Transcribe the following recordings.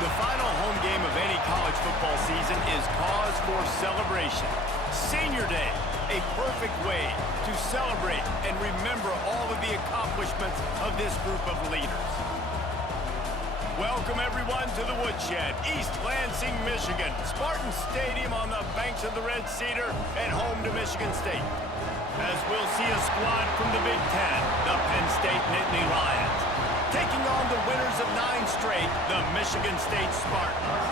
The final home game of any college football season is cause for celebration. Senior Day, a perfect way to celebrate and remember all of the accomplishments of this group of leaders. Welcome, everyone, to the Woodshed, East Lansing, Michigan. Spartan Stadium on the banks of the Red Cedar and home to Michigan State. As we'll see a squad from the Big Ten, the Penn State Nittany Lions, taking on the winners of 9 straight, the Michigan State Spartans.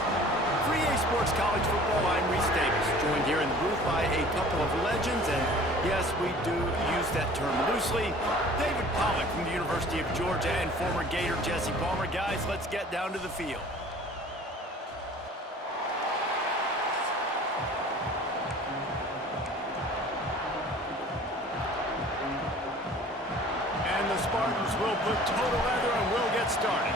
For EA Sports College Football, I'm Reese Davis, joined here in the booth by a couple of legends, and yes, we do use that term loosely. David Pollack from the University of Georgia and former Gator Jesse Palmer. Guys, let's get down to the field. And the Spartans will put total leather and will get started.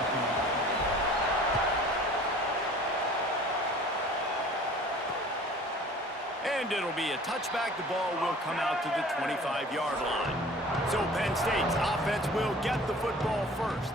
And it'll be a touchback. The ball will come out to the 25-yard line. So Penn State's offense will get the football first.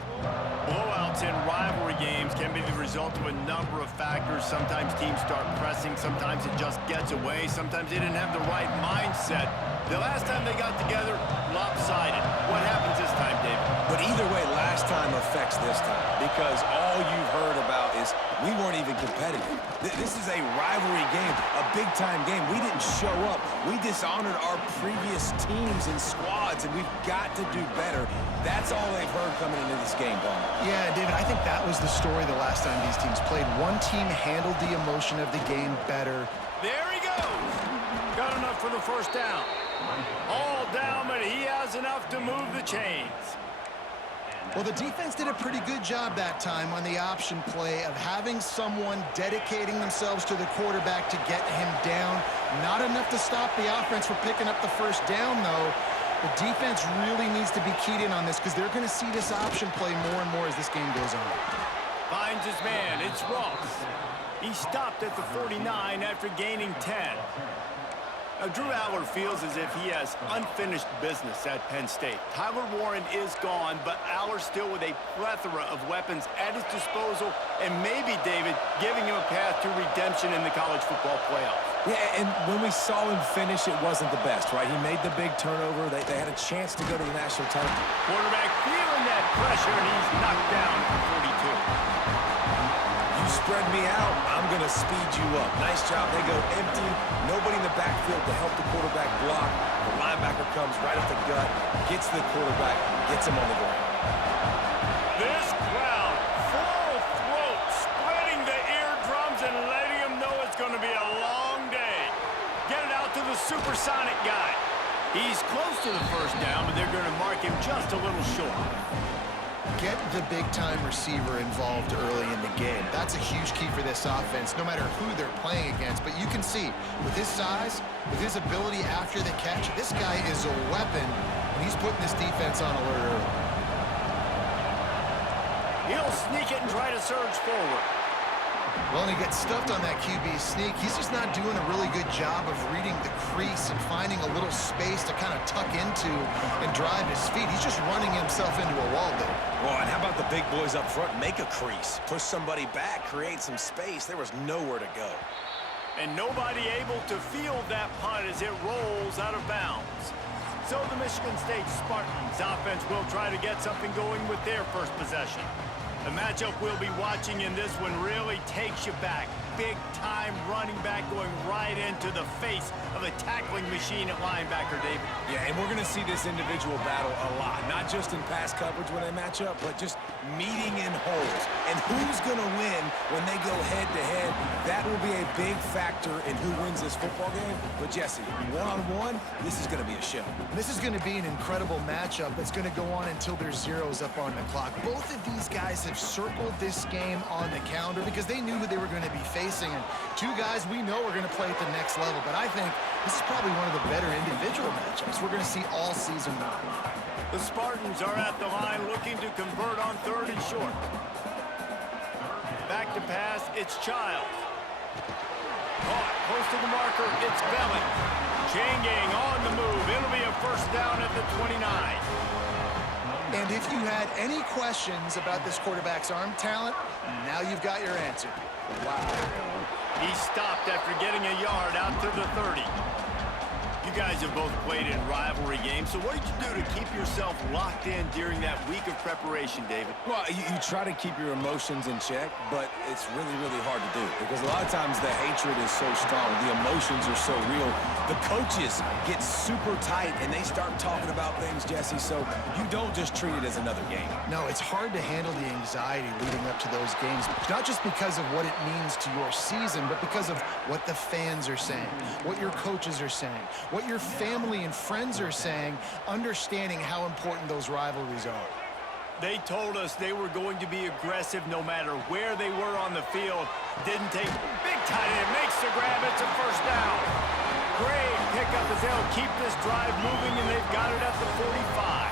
Blowouts in rivalry games can be the result of a number of factors. Sometimes teams start pressing. Sometimes it just gets away. Sometimes they didn't have the right mindset. The last time they got together, lopsided. What happens this time, David? But either way, last time affects this time, because all you've heard about is we weren't even competitive. This is a rivalry game, a big-time game. We didn't show up. We dishonored our previous teams and squads, and we've got to do better. That's all they've heard coming into this game, Bob. Yeah, David, I think that was the story the last time these teams played. One team handled the emotion of the game better. There he goes. Got enough for the first down. All down, but he has enough to move the chains. Well, the defense did a pretty good job that time on the option play of having someone dedicating themselves to the quarterback to get him down. Not enough to stop the offense from picking up the first down, though. The defense really needs to be keyed in on this because they're going to see this option play more and more as this game goes on. Finds his man. It's Ross. He stopped at the 49 after gaining 10. Now, Drew Aller feels as if he has unfinished business at Penn State. Tyler Warren is gone, but Aller still with a plethora of weapons at his disposal and maybe, David, giving him a path to redemption in the college football playoff. Yeah, and when we saw him finish, it wasn't the best, right? He made the big turnover. They had a chance to go to the national title. Quarterback feeling that pressure, and he's knocked down for 42. You spread me out, I'm going to speed you up. Nice job. They go empty. Nobody in the backfield to help the quarterback block. The linebacker comes right up the gut, gets the quarterback, gets him on the ground. This crowd, supersonic guy. He's close to the first down, but they're going to mark him just a little short. Get the big-time receiver involved early in the game. That's a huge key for this offense, no matter who they're playing against. But you can see, with his size, with his ability after the catch, this guy is a weapon, and he's putting this defense on alert early. He'll sneak it and try to surge forward. Well, and he gets stuffed on that QB sneak. He's just not doing a really good job of reading the crease and finding a little space to kind of tuck into and drive his feet. He's just running himself into a wall there. Well, and how about the big boys up front? Make a crease. Push somebody back. Create some space. There was nowhere to go. And nobody able to field that punt as it rolls out of bounds. So the Michigan State Spartans offense will try to get something going with their first possession. The matchup we'll be watching in this one really takes you back. Big-time running back going right into the face of a tackling machine at linebacker, David. Yeah, and we're going to see this individual battle a lot. Not just in pass coverage when they match up, but just meeting in holes. And who's going to win when they go head-to-head, that will be a big factor in who wins this football game. But, Jesse, one-on-one, this is going to be a show. This is going to be an incredible matchup that's going to go on until there's zeros up on the clock. Both of these guys have circled this game on the calendar because they knew who they were going to be facing. And two guys we know are going to play at the next level. But I think this is probably one of the better individual matchups we're going to see all season long. The Spartans are at the line looking to convert on 3rd and short. Back to pass, it's Childs. Caught, close to the marker, it's Belly. Chain gang on the move. It'll be a first down at the 29. And if you had any questions about this quarterback's arm talent, now you've got your answer. Wow. He stopped after getting a yard out to the 30. You guys have both played in rivalry games, so what did you do to keep yourself locked in during that week of preparation, David? Well, you try to keep your emotions in check, but it's really, really hard to do because a lot of times the hatred is so strong, the emotions are so real. The coaches get super tight and they start talking about things, Jesse, so you don't just treat it as another game. No, it's hard to handle the anxiety leading up to those games, not just because of what it means to your season, but because of what the fans are saying, what your coaches are saying, what your family and friends are saying, understanding how important those rivalries are. They told us they were going to be aggressive no matter where they were on the field. Didn't take big tight end, makes the grab, it's a first down. Great pickup as they'll keep this drive moving, and they've got it at the 45.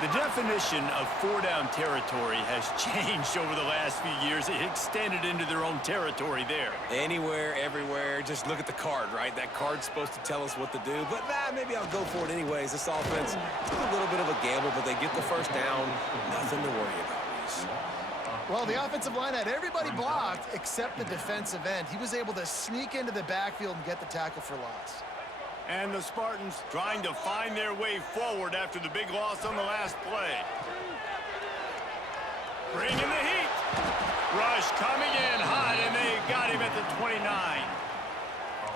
The definition of 4-down territory has changed over the last few years. It extended into their own territory there. Anywhere, everywhere, just look at the card, right? That card's supposed to tell us what to do, but maybe I'll go for it anyways. This offense, it's a little bit of a gamble, but they get the first down. Nothing to worry about, Reese. Well, the offensive line had everybody blocked except the defensive end. He was able to sneak into the backfield and get the tackle for loss. And the Spartans trying to find their way forward after the big loss on the last play. Bringing the heat. Rush coming in hot, and they got him at the 29.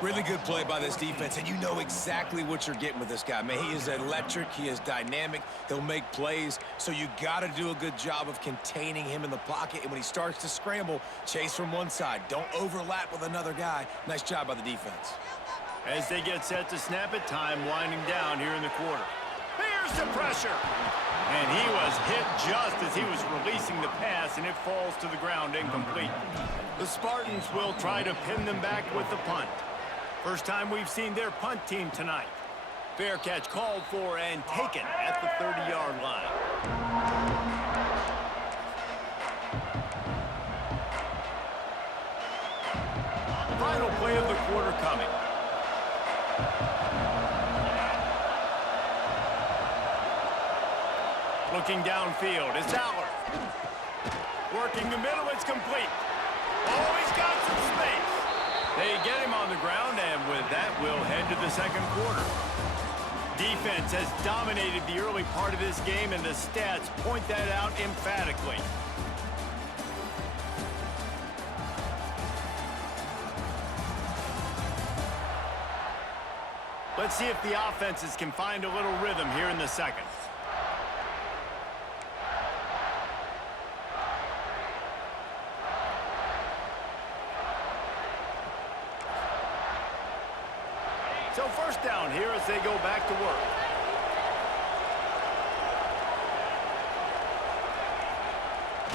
Really good play by this defense, and you know exactly what you're getting with this guy. Man, he is electric. He is dynamic. He'll make plays, so you got to do a good job of containing him in the pocket. And when he starts to scramble, chase from one side. Don't overlap with another guy. Nice job by the defense. As they get set to snap it, time winding down here in the quarter. Here's the pressure. And he was hit just as he was releasing the pass, and it falls to the ground incomplete. The Spartans will try to pin them back with the punt. First time we've seen their punt team tonight. Fair catch called for and taken at the 30-yard line. Final play of the quarter coming. Looking downfield, it's Aller. Working the middle, it's complete. Oh, he's got some space. They get him on the ground, and with that, we'll head to the second quarter. Defense has dominated the early part of this game, and the stats point that out emphatically. Let's see if the offenses can find a little rhythm here in the second. So down here as they go back to work.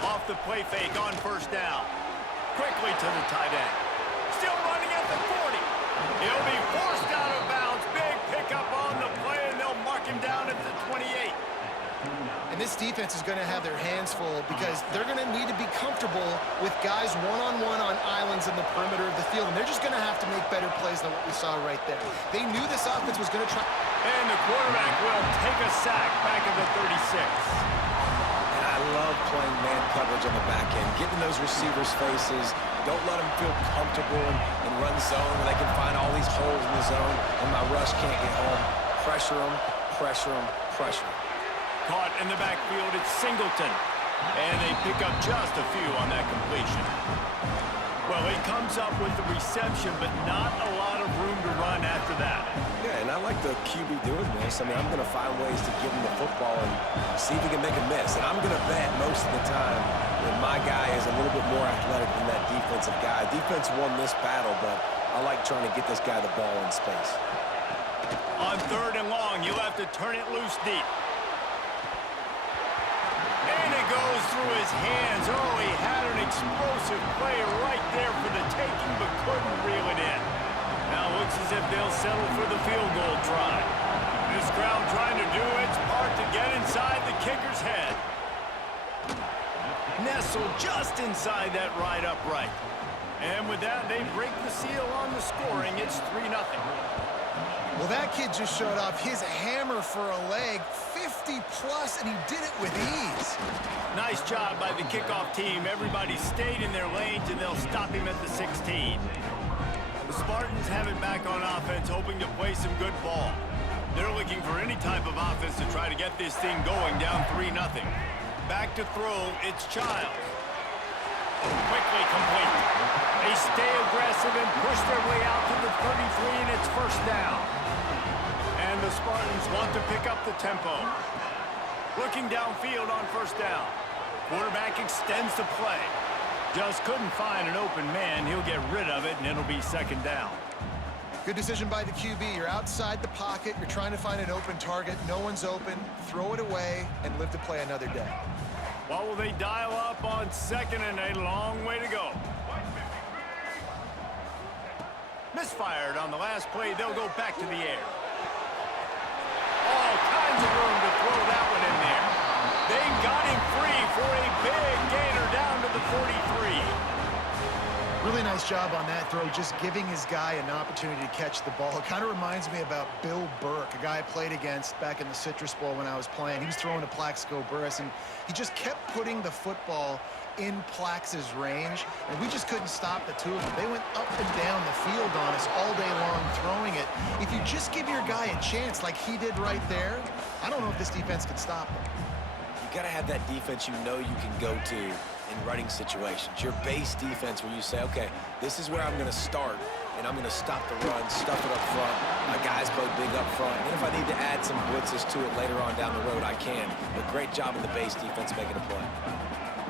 Off the play fake on first down. Quickly to the tight end. Still running at the 40. He'll be forced out of bounds. Big pickup on the play, and they'll mark him down at the 28. And this defense is going to have their hands full because they're going to need to be comfortable with guys one-on-one on islands in the perimeter of the field. And they're just going to have to make better plays than what we saw right there. They knew this offense was going to try. And the quarterback will take a sack back at the 36. And I love playing man coverage on the back end, getting those receivers' faces. Don't let them feel comfortable and run zone where they can find all these holes in the zone and my rush can't get home. Pressure them, pressure them, pressure them. Caught in the backfield, it's Singleton. And they pick up just a few on that completion. Well, he comes up with the reception, but not a lot of room to run after that. Yeah, and I like the QB doing this. I mean, I'm going to find ways to give him the football and see if he can make a miss. And I'm going to bet most of the time that my guy is a little bit more athletic than that defensive guy. Defense won this battle, but I like trying to get this guy the ball in space. On 3rd and long, you'll have to turn it loose deep. And it goes through his hands. Oh, he had an explosive play right there for the taking, but couldn't reel it in. Now looks as if they'll settle for the field goal try. This crowd trying to do its part to get inside the kicker's head. Nestled just inside that right upright. And with that, they break the seal on the scoring. It's 3-0. Well, that kid just showed off his hammer for a leg, 50-plus, and he did it with ease. Nice job by the kickoff team. Everybody stayed in their lanes, and they'll stop him at the 16. The Spartans have it back on offense, hoping to play some good ball. They're looking for any type of offense to try to get this thing going, down 3-0. Back to throw, it's Childs. Quickly complete. They stay aggressive and push their way out to the 33, and it's first down. And the Spartans want to pick up the tempo. Looking downfield on first down. Quarterback extends the play. Just couldn't find an open man. He'll get rid of it, and it'll be 2nd down. Good decision by the QB. You're outside the pocket. You're trying to find an open target. No one's open. Throw it away and live to play another day. What will they dial up on 2nd and a long way to go? Misfired on the last play. They'll go back to the air. All kinds of room to throw that one in there. They got him free for a big gainer down to the 43. Really nice job on that throw, just giving his guy an opportunity to catch the ball. It kind of reminds me about Bill Burke, a guy I played against back in the Citrus Bowl when I was playing. He was throwing to Plaxico Burress, and he just kept putting the football in Plax's range, and we just couldn't stop the two of them. They went up and down the field on us all day long throwing it. If you just give your guy a chance like he did right there, I don't know if this defense can stop him. You got to have that defense you know you can go to in running situations. Your base defense where you say, okay, this is where I'm going to start, and I'm going to stop the run, stuff it up front. My guys play big up front. And if I need to add some blitzes to it later on down the road, I can. But great job in the base defense making a play.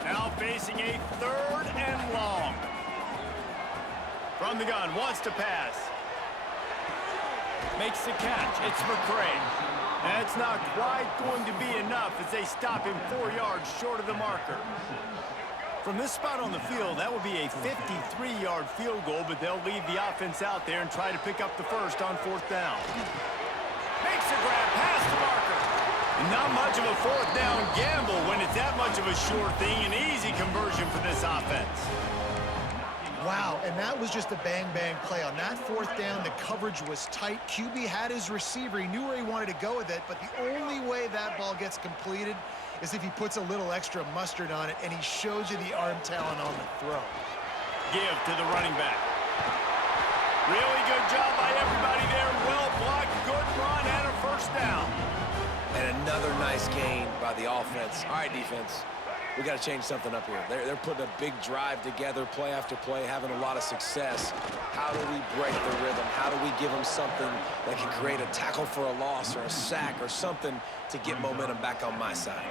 Now facing a 3rd and long. From the gun, wants to pass. Makes the catch. It's McCray. That's not quite going to be enough as they stop him 4 yards short of the marker. From this spot on the field, that will be a 53-yard field goal, but they'll leave the offense out there and try to pick up the first on 4th down. Makes the grab past the marker. Not much of a 4th down gamble when it's that much of a sure thing. An easy conversion for this offense. Wow, and that was just a bang-bang play. On that 4th down, the coverage was tight. QB had his receiver. He knew where he wanted to go with it, but the only way that ball gets completed is if he puts a little extra mustard on it, and he shows you the arm talent on the throw. Give to the running back. Really good job by everybody there. Well blocked, good run, and a first down. And another nice gain by the offense. All right, defense. We got to change something up here. They're putting a big drive together, play after play, having a lot of success. How do we break the rhythm? How do we give them something that can create a tackle for a loss or a sack or something to get momentum back on my side?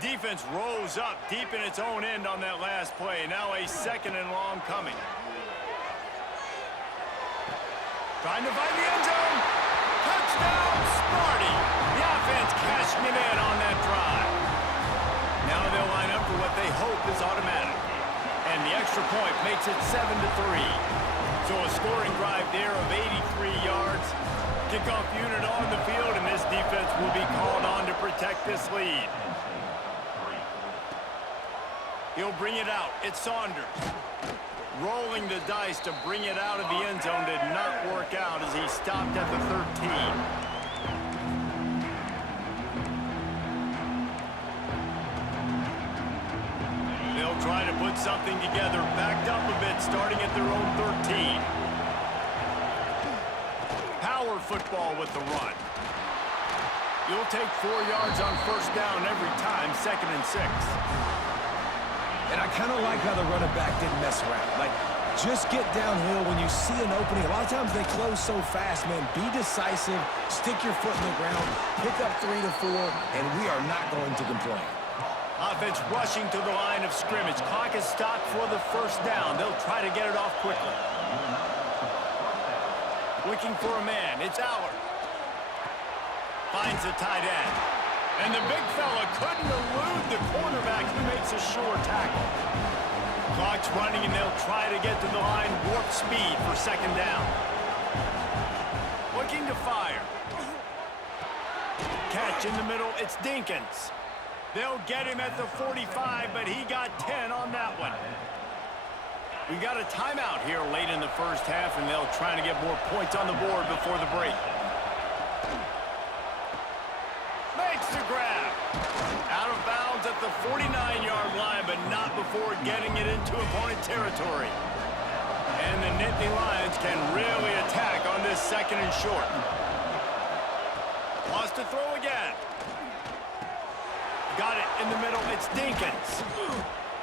Defense rose up deep in its own end on that last play. Now a 2nd and long coming. Trying to find the end zone. Marty, the offense cashing it in on that drive. Now they'll line up for what they hope is automatic. And the extra point makes it 7-3. So a scoring drive there of 83 yards. Kickoff unit on the field, and this defense will be called on to protect this lead. He'll bring it out. It's Saunders. Rolling the dice to bring it out of the end zone did not work out as he stopped at the 13. They'll try to put something together, backed up a bit, starting at their own 13. Power football with the run. You'll take 4 yards on first down every time, 2nd and 6. And I kind of like how the running back didn't mess around. Like, just get downhill when you see an opening. A lot of times they close so fast, man. Be decisive, stick your foot in the ground, pick up 3 to 4, and we are not going to complain. Offense rushing to the line of scrimmage. Clock is stopped for the first down. They'll try to get it off quickly. Looking for a man. It's Howard. Finds the tight end. And the big fella couldn't elude the cornerback who makes a sure tackle. Clock's running, and they'll try to get to the line. Warp speed for 2nd down. Looking to fire. Catch in the middle. It's Dinkins. They'll get him at the 45, but he got 10 on that one. We got a timeout here late in the first half, and they'll try to get more points on the board before the break. Makes the grab. Out of bounds at the 49-yard line, but not before getting it into opponent territory. And the Nittany Lions can really attack on this 2nd and short. Wants to throw again. Got it in the middle. It's Dinkins.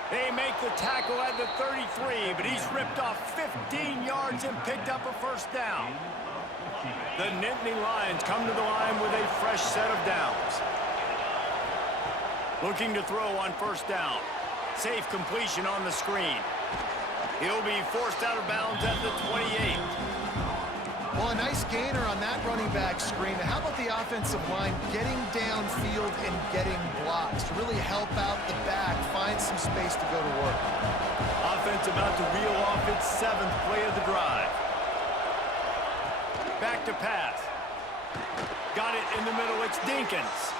They make the tackle at the 33, but he's ripped off 15 yards and picked up a first down. The Nittany Lions come to the line with a fresh set of downs. Looking to throw on first down. Safe completion on the screen. He'll be forced out of bounds at the 28. Well, a nice gainer on that running back screen. How about the offensive line getting downfield and getting blocks to really help out the back, find some space to go to work? Offense about to reel off its 7th play of the drive. Back to pass. Got it in the middle. It's Dinkins.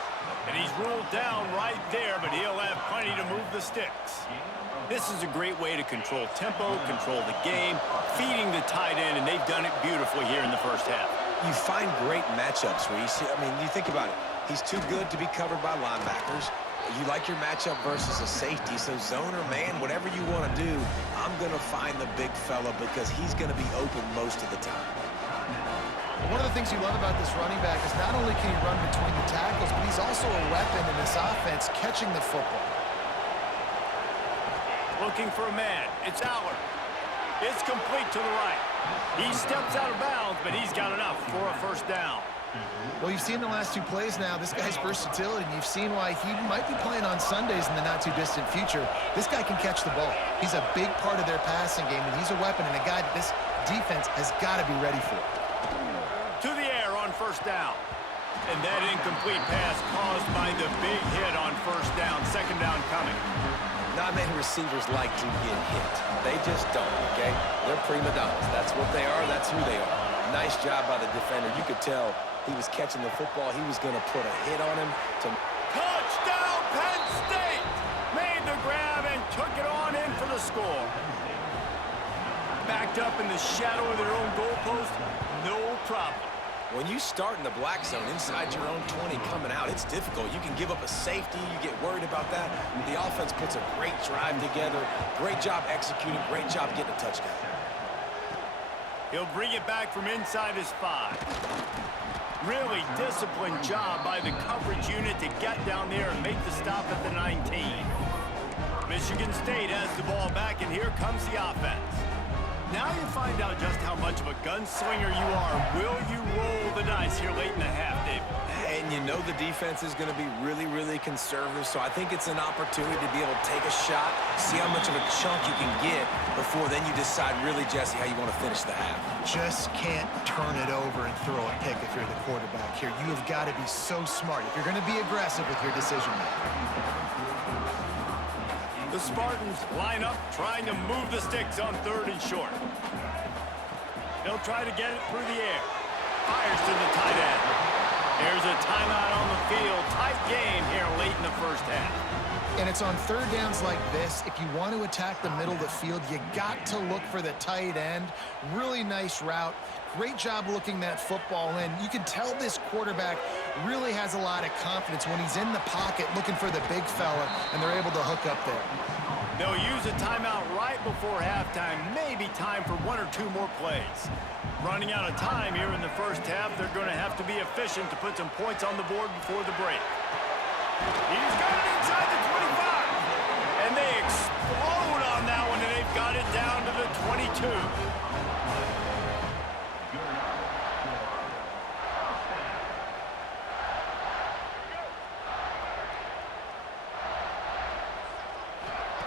And he's ruled down right there, but he'll have plenty to move the sticks. This is a great way to control tempo, control the game, feeding the tight end, and they've done it beautifully here in the first half. You find great matchups where you see, you think about it. He's too good to be covered by linebackers. You like your matchup versus a safety, so zone or man, whatever you want to do, I'm going to find the big fella because he's going to be open most of the time. One of the things you love about this running back is not only can he run between the tackles, but he's also a weapon in this offense catching the football. Looking for a man. It's Howard. It's complete to the right. He steps out of bounds, but he's got enough for a first down. Well, you've seen the last 2 plays now, this guy's versatility, and you've seen why he might be playing on Sundays in the not-too-distant future. This guy can catch the ball. He's a big part of their passing game, and he's a weapon and a guy that this defense has got to be ready for. To the air on first down. And that incomplete pass caused by the big hit on first down. 2nd down coming. Not many receivers like to get hit. They just don't, okay? They're prima donnas. That's what they are. That's who they are. Nice job by the defender. You could tell he was catching the football. He was going to put a hit on him to... Touchdown, Penn State! Made the grab and took it on in for the score. Backed up in the shadow of their own goalpost, no problem. When you start in the black zone inside your own 20 coming out, it's difficult. You can give up a safety. You get worried about that. The offense puts a great drive together. Great job executing. Great job getting a touchdown. He'll bring it back from inside his 5. Really disciplined job by the coverage unit to get down there and make the stop at the 19. Michigan State has the ball back, and here comes the offense. Now you find out just how much of a gunslinger you are. Will you roll the dice here late in the half, Dave? And And you know the defense is going to be really, really conservative, so I think it's an opportunity to be able to take a shot, see how much of a chunk you can get before then you decide really, Jesse, how you want to finish the half. Just can't turn it over and throw a pick if you're the quarterback here. You have got to be so smart if you're going to be aggressive with your decision making. The Spartans line up, trying to move the sticks on 3rd and short. They'll try to get it through the air. Fires to the tight end. There's a timeout on the field. Tight game here late in the first half. And it's on 3rd downs like this. If you want to attack the middle of the field, you got to look for the tight end. Really nice route. Great job looking that football in. You can tell this quarterback really has a lot of confidence when he's in the pocket looking for the big fella, and they're able to hook up there. They'll use a timeout right before halftime. Maybe time for 1 or 2 more plays. Running out of time here in the first half, they're going to have to be efficient to put some points on the board before the break. He's got it inside the 25. And they explode on that one, and they've got it down to the 22.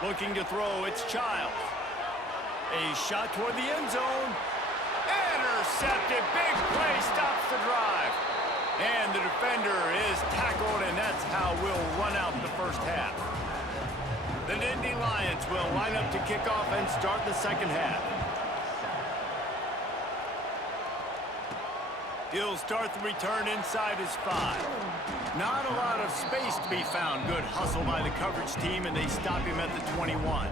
Looking to throw, it's Childs. A shot toward the end zone. Intercepted. Big play stops the drive. And the defender is tackled, and that's how we'll run out the first half. The Nittany Lions will line up to kick off and start the second half. He'll start the return inside his 5. Not a lot of space to be found. Good hustle by the coverage team, and they stop him at the 21.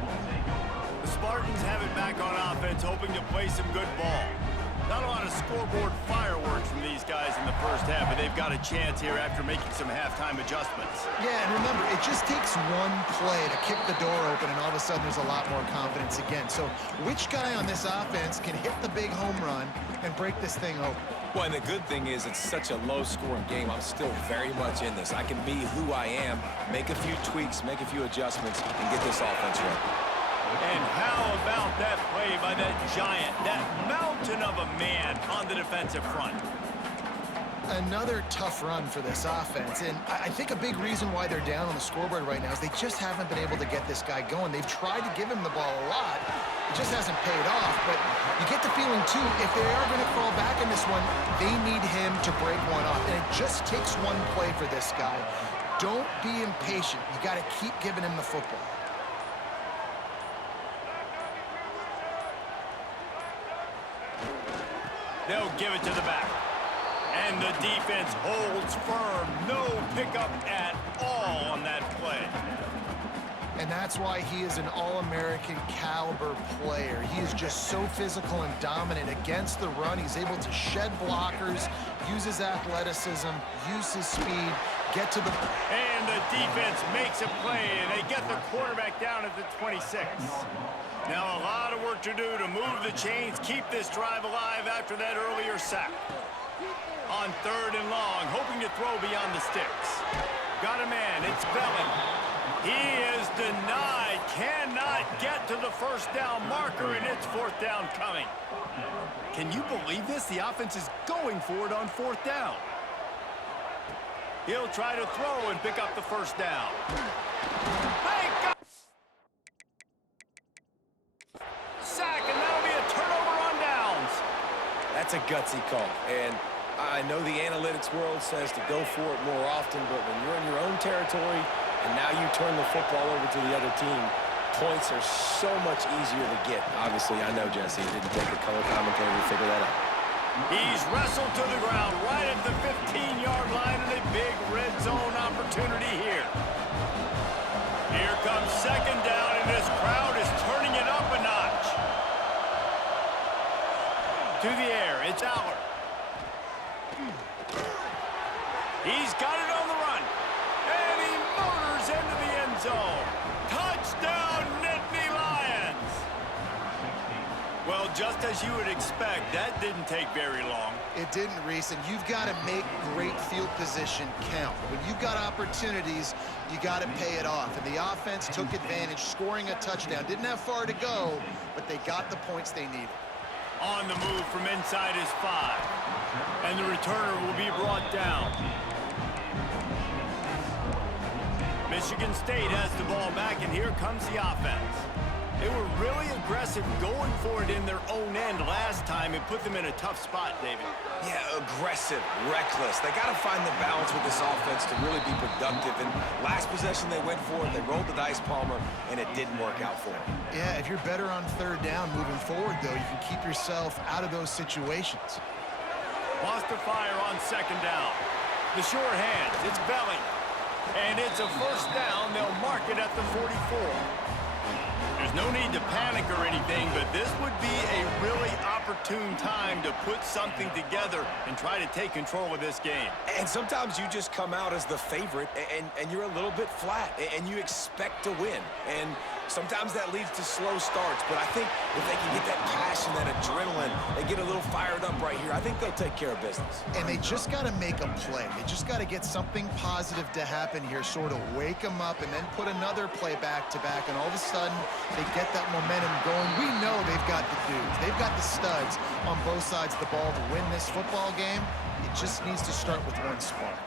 The Spartans have it back on offense, hoping to play some good ball. Not a lot of scoreboard fireworks from these guys in the first half, but they've got a chance here after making some halftime adjustments. Yeah, and remember, it just takes one play to kick the door open, and all of a sudden there's a lot more confidence again. So which guy on this offense can hit the big home run and break this thing open? Well, and the good thing is it's such a low-scoring game. I'm still very much in this. I can be who I am, make a few tweaks, make a few adjustments, and get this offense ready. And how about that play by that giant, that mountain of a man on the defensive front? Another tough run for this offense, and I think a big reason why they're down on the scoreboard right now is they just haven't been able to get this guy going. They've tried to give him the ball a lot. It just hasn't paid off, but you get the feeling, too, if they are going to crawl back in this one, they need him to break one off, and it just takes one play for this guy. Don't be impatient. You got to keep giving him the football. They'll give it to the back. And the defense holds firm. No pickup at all on that play. And that's why he is an All-American caliber player. He is just so physical and dominant against the run. He's able to shed blockers, use his athleticism, use his speed, get to the... And the defense makes a play, and they get the quarterback down at the 26. Now a lot of work to do to move the chains, keep this drive alive after that earlier sack. On 3rd and long, hoping to throw beyond the sticks. Got a man, it's Bellin. He is denied, cannot get to the first down marker, and it's 4th down coming. Can you believe this? The offense is going for it on 4th down. He'll try to throw and pick up the first down. Sack, and that'll be a turnover on downs. That's a gutsy call, and I know the analytics world says to go for it more often, but when you're in your own territory and now you turn the football over to the other team, points are so much easier to get. Obviously, I know, Jesse, it didn't take a color commentator to figure that out. He's wrestled to the ground right at the 15-yard line, and a big red zone opportunity here. Here comes 2nd down, and this crowd is turning it up a notch. To the air, it's Aller. He's got it on the run, and he motors into the end zone. Touchdown, Nittany Lions! Well, just as you would expect, that didn't take very long. It didn't, Reese, and you've got to make great field position count. When you've got opportunities, you got to pay it off. And the offense took advantage, scoring a touchdown. Didn't have far to go, but they got the points they needed. On the move from inside his 5. And the returner will be brought down. Michigan State has the ball back, and here comes the offense. They were really aggressive going for it in their own end last time and put them in a tough spot, David. Yeah, aggressive, reckless. They got to find the balance with this offense to really be productive. And last possession they went for it, they rolled the dice, Palmer, and it didn't work out for them. Yeah, if you're better on third down moving forward, though, you can keep yourself out of those situations. Lost the fire on second down. The sure hands, it's belly. And it's a first down. They'll mark it at the 44. There's no need to panic or anything, but this would be a really opportune time to put something together and try to take control of this game. And sometimes you just come out as the favorite, and you're a little bit flat, and you expect to win. And sometimes that leads to slow starts, but I think if they can get that passion, that adrenaline, they get a little fired up right here, I think they'll take care of business. And they just got to make a play. They just got to get something positive to happen here, sort of wake them up, and then put another play back-to-back, and all of a sudden they get that momentum going. We know they've got the dudes. They've got the studs on both sides of the ball to win this football game. It just needs to start with one spark.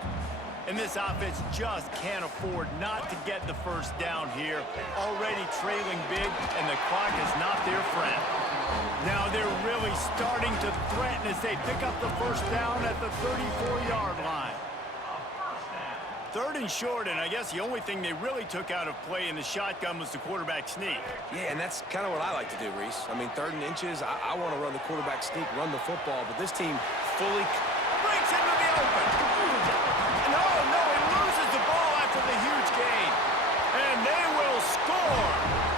And this offense just can't afford not to get the first down here. Already trailing big, and the clock is not their friend. Now they're really starting to threaten as they pick up the first down at the 34-yard line. Third and short, and I guess the only thing they really took out of play in the shotgun was the quarterback sneak. Yeah, and that's kind of what I like to do, Reese. I mean, 3rd and inches, I want to run the quarterback sneak, run the football, but this team fully breaks into the open. No, he loses the ball after the huge gain. And they will score.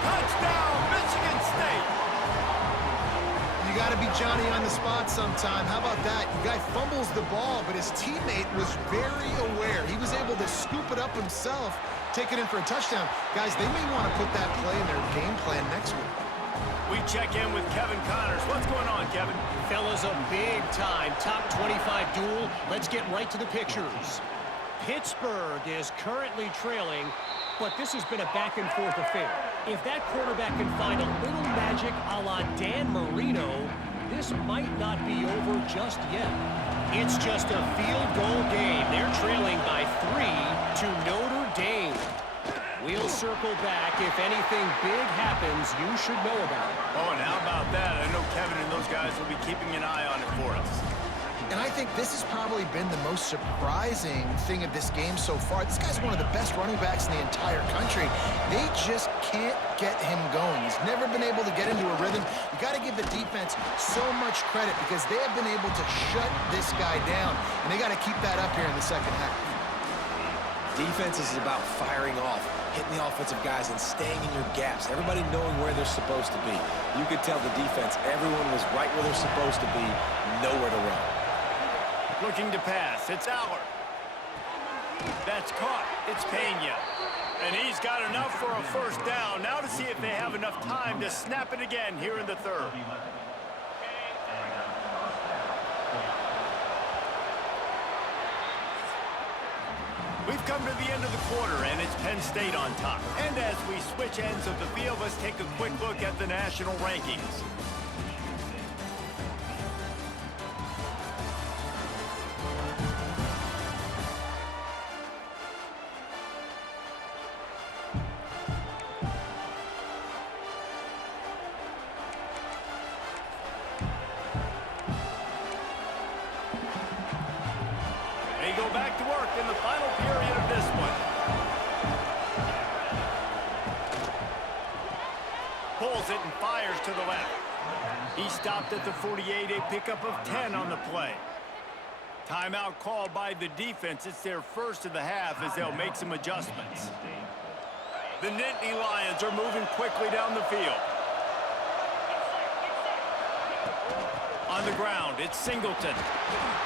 Touchdown, Michigan State. You got to be Johnny on the spot sometime. How about that? The guy fumbles the ball, but his teammate was very aware. He was able to scoop it up himself, take it in for a touchdown. Guys, they may want to put that play in their game plan next week. We check in with Kevin Connors. What's going on, Kevin? Fellas, a big-time top 25 duel. Let's get right to the pictures. Pittsburgh is currently trailing, but this has been a back-and-forth affair. If that quarterback can find a little magic a la Dan Marino, this might not be over just yet. It's just a field goal game. They're trailing by 3 to Notre Dame. We'll circle back. If anything big happens, you should know about it. Oh, and how about that? I know Kevin and those guys will be keeping an eye on it for us. And I think this has probably been the most surprising thing of this game so far. This guy's one of the best running backs in the entire country. They just can't get him going. He's never been able to get into a rhythm. You got to give the defense so much credit because they have been able to shut this guy down, and they got to keep that up here in the second half. defense is about firing off, hitting the offensive guys and staying in your gaps. Everybody knowing where they're supposed to be. You could tell the defense, everyone was right where they're supposed to be, nowhere to run. Looking to pass, it's Aller. That's caught, it's Pena. And he's got enough for a first down. Now to see if they have enough time to snap it again here in the third. We've come to the end of the quarter, and it's Penn State on top. And as we switch ends of the field, let's take a quick look at the national rankings. They go back to work in the final period of this one. Pulls it and fires to the left. He stopped at the 48, a pickup of 10 on the play. Timeout called by the defense. It's their first of the half as they'll make some adjustments. The Nittany Lions are moving quickly down the field. On the ground, it's Singleton.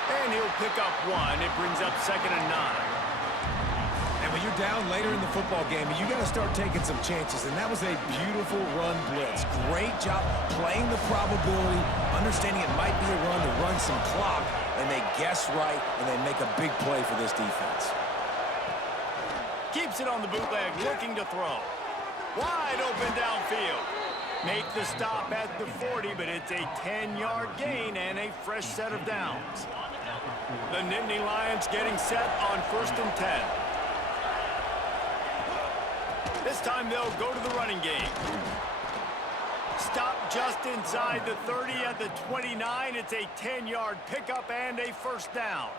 And he'll pick up one. It brings up 2nd and 9. And when you're down later in the football game, you got to start taking some chances. And that was a beautiful run blitz. Great job playing the probability, understanding it might be a run to run some clock, and they guess right, and they make a big play for this defense. Keeps it on the bootleg, looking to throw. Wide open downfield. Make the stop at the 40, but it's a 10-yard gain and a fresh set of downs. The Nittany Lions getting set on 1st and 10. This time they'll go to the running game. Stop just inside the 30 at the 29. It's a 10-yard pickup and a first down.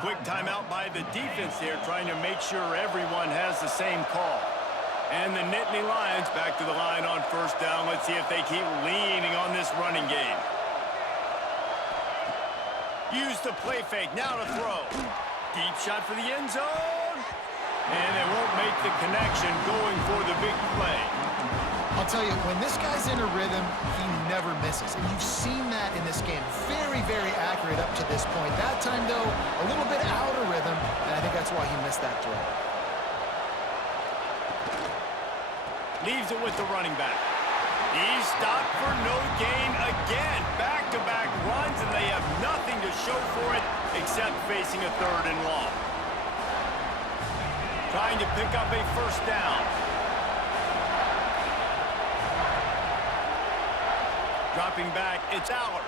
Quick timeout by the defense there, trying to make sure everyone has the same call. And the Nittany Lions back to the line on first down. Let's see if they keep leaning on this running game. Use the play fake, now to throw. Deep shot for the end zone. And they won't make the connection going for the big play. I'll tell you, when this guy's in a rhythm, he never misses. And you've seen that in this game. Very, very accurate up to this point. That time, though, a little bit out of rhythm, and I think that's why he missed that throw. Leaves it with the running back. He's stopped for no gain again. Back-to-back runs, and they have nothing to show for it except facing a third and long. Trying to pick up a first down. Dropping back, it's Aller.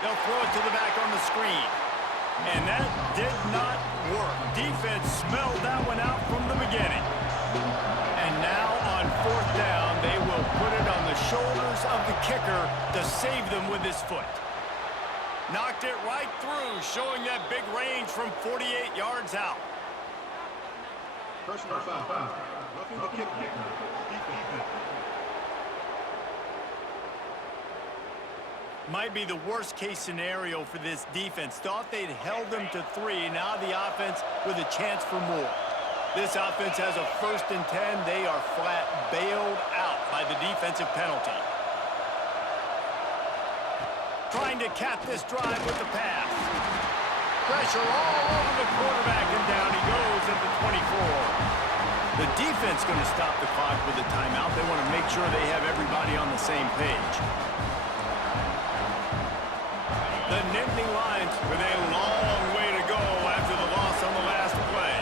They'll throw it to the back on the screen. And that did not work. Defense smelled that one out from the beginning. And now on fourth down, they will put it on the shoulders of the kicker to save them with his foot. Knocked it right through, showing that big range from 48 yards out. Personal foul. Roughing the kicker. Defense. Might be the worst-case scenario for this defense. Thought they'd held them to 3. Now the offense with a chance for more. This offense has a 1st and 10. They are flat bailed out by the defensive penalty. Trying to cap this drive with the pass. Pressure all over the quarterback, and down he goes at the 24. The defense going to stop the clock with a timeout. They want to make sure they have everybody on the same page. The Nittany Lions with a long way to go after the loss on the last play.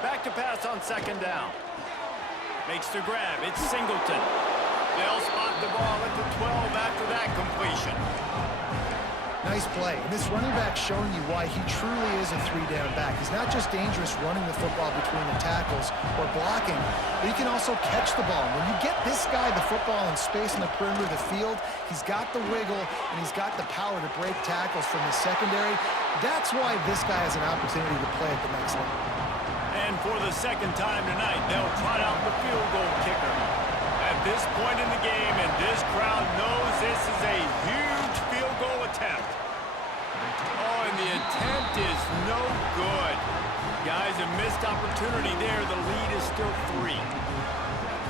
Back to pass on second down. Makes the grab. It's Singleton. They'll spot the ball at the 12 after that completion. Nice play. And this running back showing you why he truly is a 3-down back. He's not just dangerous running the football between the tackles or blocking, but he can also catch the ball. When you get this guy the football in space in the perimeter of the field, he's got the wiggle and he's got the power to break tackles from the secondary. That's why this guy has an opportunity to play at the next level. And for the second time tonight, they'll trot out the field goal kicker. At this point in the game, and this crowd knows this is a huge field goal attempt. Oh, and the attempt is no good. Guys, a missed opportunity there. The lead is still 3.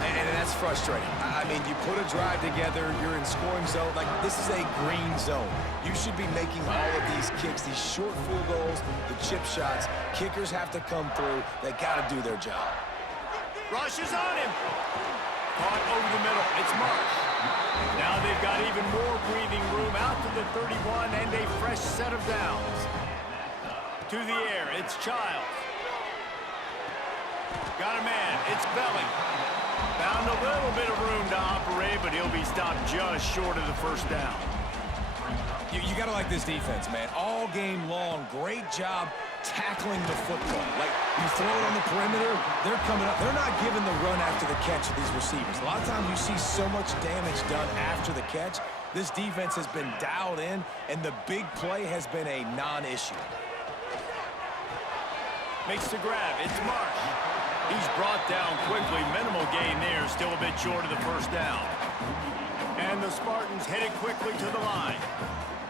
And that's frustrating. I mean, you put a drive together, you're in scoring zone. Like, this is a green zone. You should be making all of these kicks, these short field goals, the chip shots. Kickers have to come through. They got to do their job. Rush is on him. Caught over the middle. It's Marsh. Now they've got even more breathing room out to the 31 and a fresh set of downs. To the air, it's Childs. Got a man, it's Belling. Found a little bit of room to operate, but he'll be stopped just short of the first down. You got to like this defense, man. All game long, great job tackling the football. Like, you throw it on the perimeter, they're coming up. They're not giving the run after the catch to these receivers. A lot of times you see so much damage done after the catch. This defense has been dialed in, and the big play has been a non-issue. Makes the grab. It's Marsh. He's brought down quickly. Minimal gain there. Still a bit short of the first down. And the Spartans headed quickly to the line.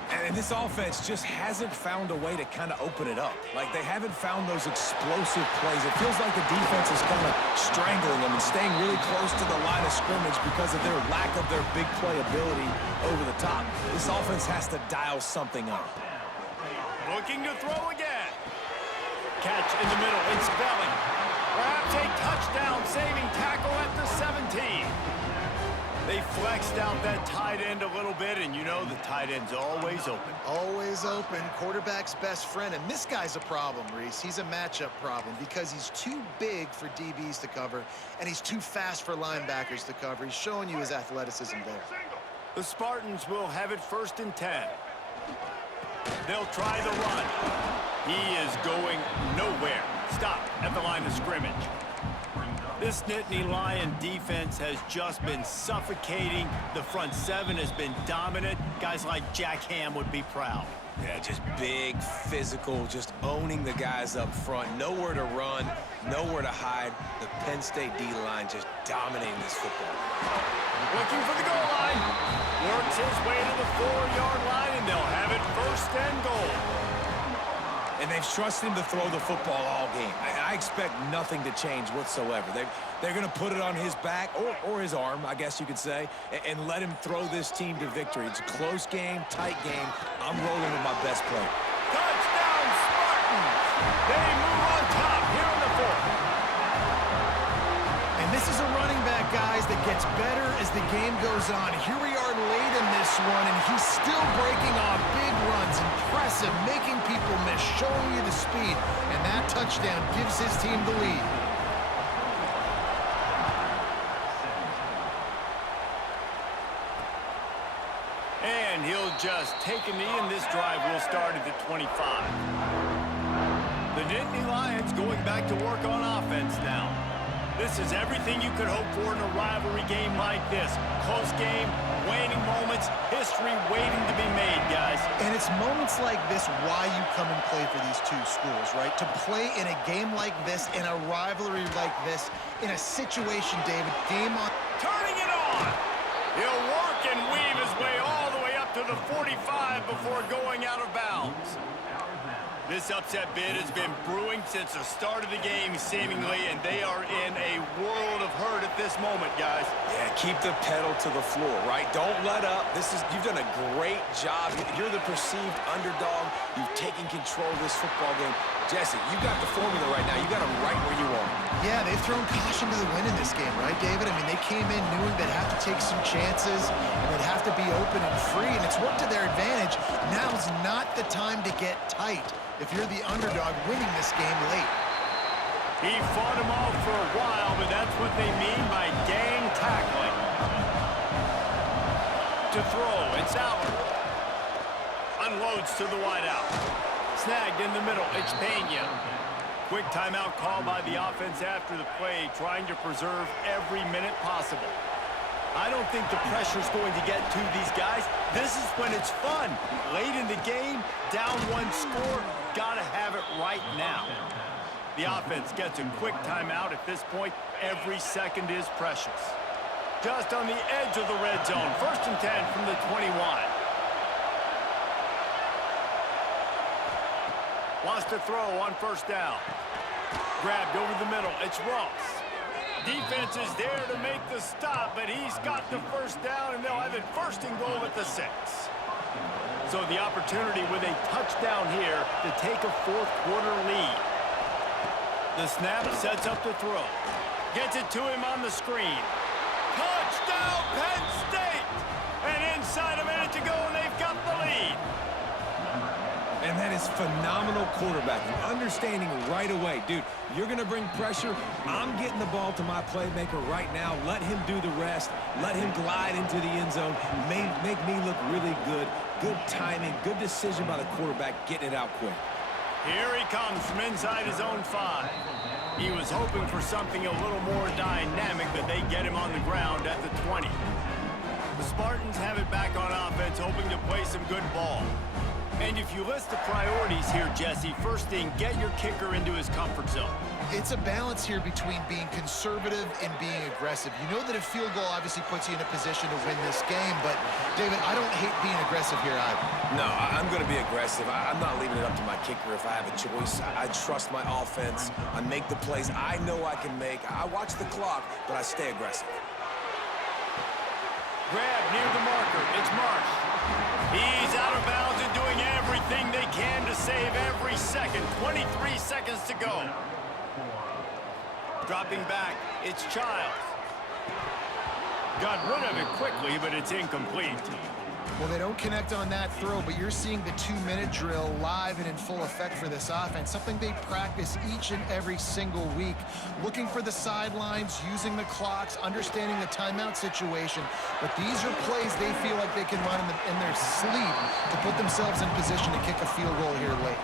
And this offense just hasn't found a way to kind of open it up. Like, they haven't found those explosive plays. It feels like the defense is kind of strangling them and staying really close to the line of scrimmage because of their lack of their big play ability over the top. This offense has to dial something up. Looking to throw again. Catch in the middle. It's Belling. Perhaps a touchdown-saving tackle at the 17. They flexed out that tight end a little bit, and you know the tight end's always open. Always open. Quarterback's best friend. And this guy's a problem, Reese. He's a matchup problem because he's too big for DBs to cover, and he's too fast for linebackers to cover. He's showing you his athleticism there. The Spartans will have it 1st and 10. They'll try the run. He is going nowhere. Stop at the line of scrimmage. This Nittany Lion defense has just been suffocating. The front seven has been dominant. Guys like Jack Ham would be proud. Yeah, just big, physical, just owning the guys up front. Nowhere to run, nowhere to hide. The Penn State D-line just dominating this football. Looking for the goal line. Works his way to the 4-yard line, and they'll have it 1st and goal. And they've trusted him to throw the football all game. I expect nothing to change whatsoever. They're going to put it on his back, or his arm, I guess you could say, and let him throw this team to victory. It's a close game, tight game. I'm rolling with my best player. Touchdown, Spartans! They move on top here in the 4th. And this is a running back, guys, that gets better as the game goes on. Here we are late in this one, and he's still breaking off big runs. Impressive, making people miss, showing you the speed. And that touchdown gives his team the lead. And he'll just take a knee, and this drive will start at the 25. The Nittany Lions going back to work on offense now. This is everything you could hope for in a rivalry game like this. Close game, waning moments, history waiting to be made, guys. And it's moments like this why you come and play for these two schools, right? To play in a game like this, in a rivalry like this, in a situation, David, game on. Turning it on. He'll work and weave his way all the way up to the 45 before going out of bounds. This upset bid has been brewing since the start of the game, seemingly, and they are in a world of hurt at this moment, guys. Yeah, keep the pedal to the floor, right? Don't let up. You've done a great job. You're the perceived underdog. You've taken control of this football game. Jesse, you got the formula right now. You got them right where you want them. Yeah, they've thrown caution to the wind in this game, right, David? I mean, they came in knowing they'd have to take some chances, and they'd have to be open and free, and it's worked to their advantage. Now's not the time to get tight if you're the underdog winning this game late. He fought him off for a while, but that's what they mean by gang tackling. To throw, it's Allard. Unloads to the wideout. Snagged in the middle, it's Pena. Quick timeout call by the offense after the play, trying to preserve every minute possible. I don't think the pressure's going to get to these guys. This is when it's fun. Late in the game, down one score, gotta have it right now. The offense gets a quick timeout at this point. Every second is precious. Just on the edge of the red zone. 1st and 10 from the 21. Wants to throw on 1st down. Grabbed over the middle. It's Ross. Defense is there to make the stop, but he's got the 1st down, and they'll have it 1st and goal at the 6. So the opportunity with a touchdown here to take a 4th quarter lead. The snap sets up the throw. Gets it to him on the screen. Touchdown, Penn State! And inside a minute to go, and they've got the lead. And that is phenomenal quarterbacking. Understanding right away, dude, you're going to bring pressure. I'm getting the ball to my playmaker right now. Let him do the rest. Let him glide into the end zone. Make me look really good. Good timing, good decision by the quarterback, getting it out quick. Here he comes from inside his own 5. He was hoping for something a little more dynamic, but they get him on the ground at the 20. The Spartans have it back on offense, hoping to play some good ball. And if you list the priorities here, Jesse, first thing, get your kicker into his comfort zone. It's a balance here between being conservative and being aggressive. You know that a field goal obviously puts you in a position to win this game, but, David, I don't hate being aggressive here either. No, I'm going to be aggressive. I'm not leaving it up to my kicker if I have a choice. I trust my offense. I make the plays I know I can make. I watch the clock, but I stay aggressive. Grab near the marker. It's Marsh. He's out of bounds and doing everything they can to save every second. 23 seconds to go. Dropping back, it's Childs. Got rid of it quickly, but it's incomplete. Well, they don't connect on that throw, but you're seeing the 2-minute drill live and in full effect for this offense, something they practice each and every single week, looking for the sidelines, using the clocks, understanding the timeout situation. But these are plays they feel like they can run in their sleep to put themselves in position to kick a field goal here late.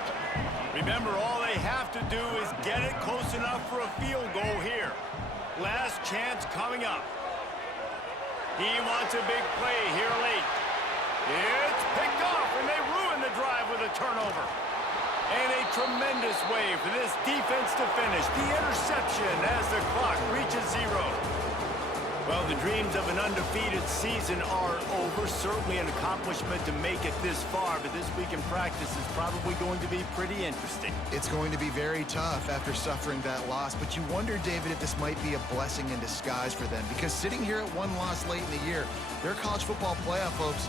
Remember, all they have to do is get it close enough for a field goal here. Last chance coming up. He wants a big play here late. It's picked off, and they ruin the drive with a turnover. And a tremendous way for this defense to finish. The interception as the clock reaches 0. Well, the dreams of an undefeated season are over. Certainly an accomplishment to make it this far, but this week in practice is probably going to be pretty interesting. It's going to be very tough after suffering that loss, but you wonder, David, if this might be a blessing in disguise for them, because sitting here at one loss late in the year, their college football playoff hopes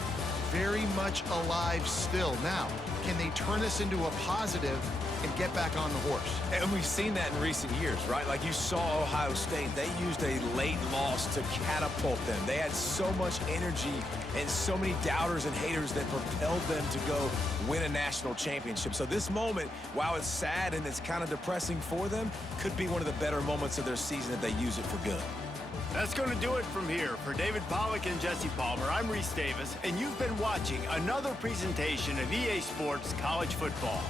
very much alive still. Now, can they turn this into a positive and get back on the horse? And we've seen that in recent years, right? Like you saw Ohio State, they used a late loss to catapult them. They had so much energy and so many doubters and haters that propelled them to go win a national championship. So this moment, while it's sad and it's kind of depressing for them, could be one of the better moments of their season if they use it for good. That's going to do it from here. For David Pollack and Jesse Palmer, I'm Reese Davis, and you've been watching another presentation of EA Sports College Football.